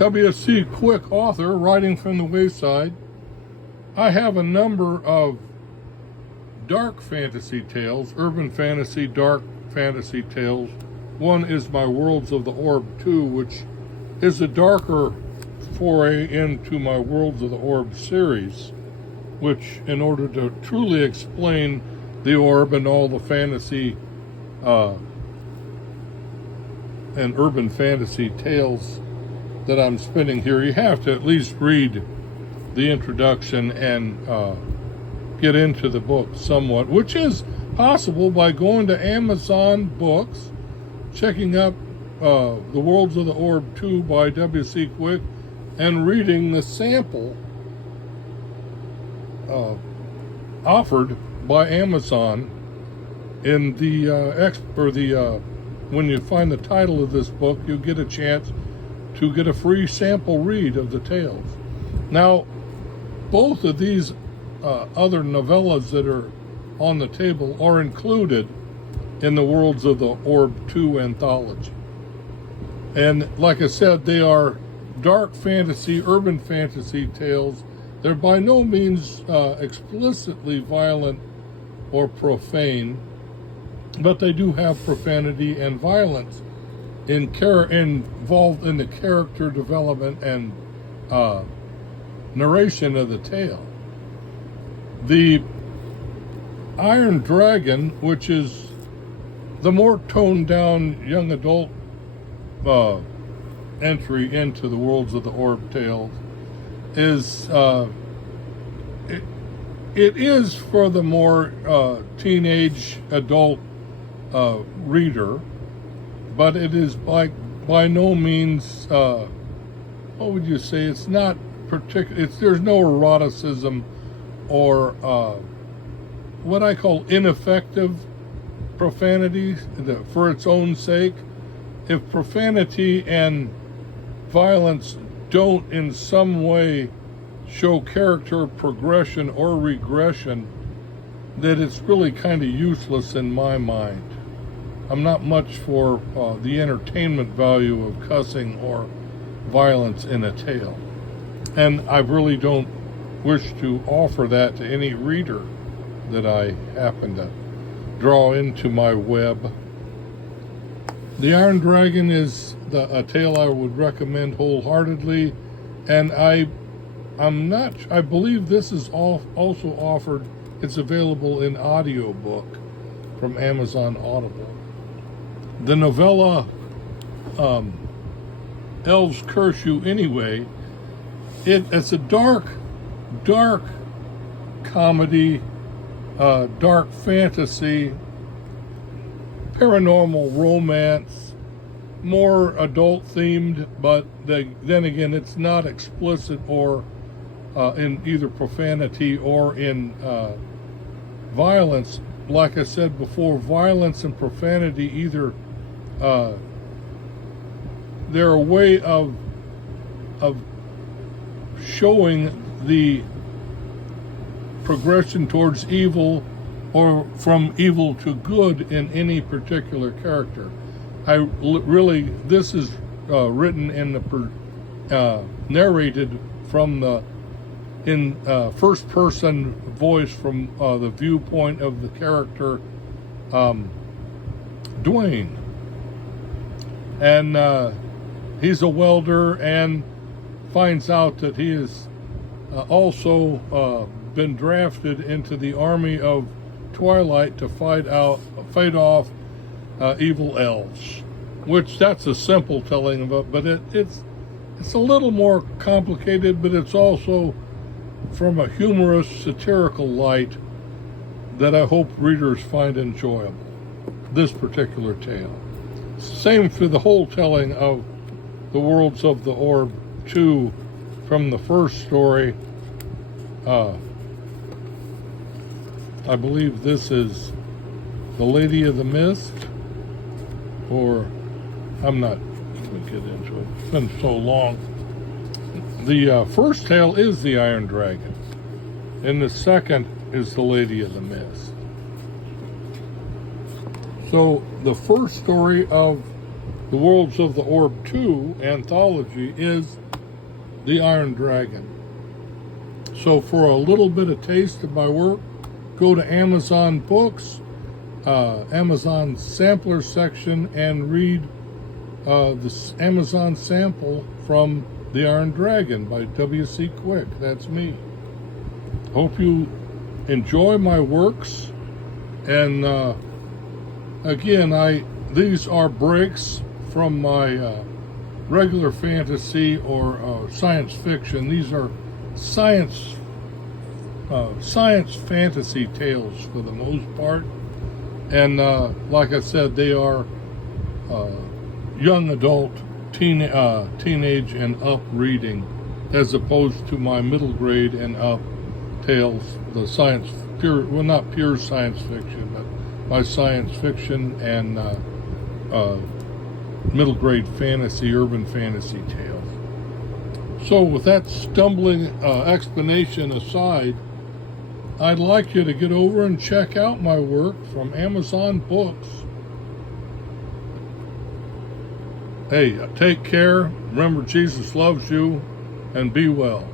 W.C. Quick, author, writing from the wayside. I have a number of dark fantasy tales, urban fantasy, dark fantasy tales. One is my Worlds of the Orb 2, which is a darker foray into my Worlds of the Orb series, which, in order to truly explain the orb and all the fantasy and urban fantasy tales that I'm spinning here, you have to at least read the introduction and get into the book somewhat, which is possible by going to Amazon Books, checking up The Worlds of the Orb 2 by W.C. Quick, and reading the sample offered by Amazon in the when you find the title of this book, you get a chance to get a free sample read of the tales. Now, both of these other novellas that are on the table are included in the Worlds of the Orb 2 anthology. And like I said, they are dark fantasy, urban fantasy tales. They're by no means explicitly violent or profane, but they do have profanity and violence involved in the character development and narration of the tale. The Iron Dragon, which is the more toned down young adult entry into the Worlds of the Orb tales, is it is for the more teenage adult reader, but it is by no means what would you say, it's not particular, there's no eroticism or what I call ineffective profanity for its own sake. If profanity and violence don't in some way show character progression or regression, that it's really kind of useless in my mind. I'm not much for the entertainment value of cussing or violence in a tale. And I really don't wish to offer that to any reader that I happen to draw into my web. The Iron Dragon is a tale I would recommend wholeheartedly, and I believe this is also offered, it's available in audiobook from Amazon Audible. The novella Elves Curse You Anyway, it's a dark comedy, dark fantasy, paranormal romance, more adult themed, but then again, it's not explicit or in either profanity or in violence. Like I said before, violence and profanity either they're a way of showing the progression towards evil or from evil to good in any particular character. This is written in the narrated from in first person voice from the viewpoint of the character Dwayne, and he's a welder and finds out that he has also been drafted into the army of Twilight to fight off evil elves, which that's a simple telling of it, but it's a little more complicated, but it's also from a humorous, satirical light that I hope readers find enjoyable, this particular tale. Same for the whole telling of the Worlds of the Orb 2 from the first story. I believe this is The Lady of the Mist, or I'm not going to get into it. It's been so long. The first tale is The Iron Dragon, and the second is The Lady of the Mist. So the first story of the Worlds of the Orb 2 anthology is The Iron Dragon. So for a little bit of taste of my work, go to Amazon Books, Amazon Sampler section, and read the Amazon sample from The Iron Dragon by W.C. Quick. That's me. Hope you enjoy my works. And again, these are breaks from my regular fantasy or science fiction. These are science fantasy tales for the most part. And like I said, they are young adult, teenage and up reading, as opposed to my middle grade and up tales, the not pure science fiction, but my science fiction and middle grade fantasy, urban fantasy tales. So with that stumbling explanation aside, I'd like you to get over and check out my work from Amazon Books. Hey, take care. Remember, Jesus loves you, and be well.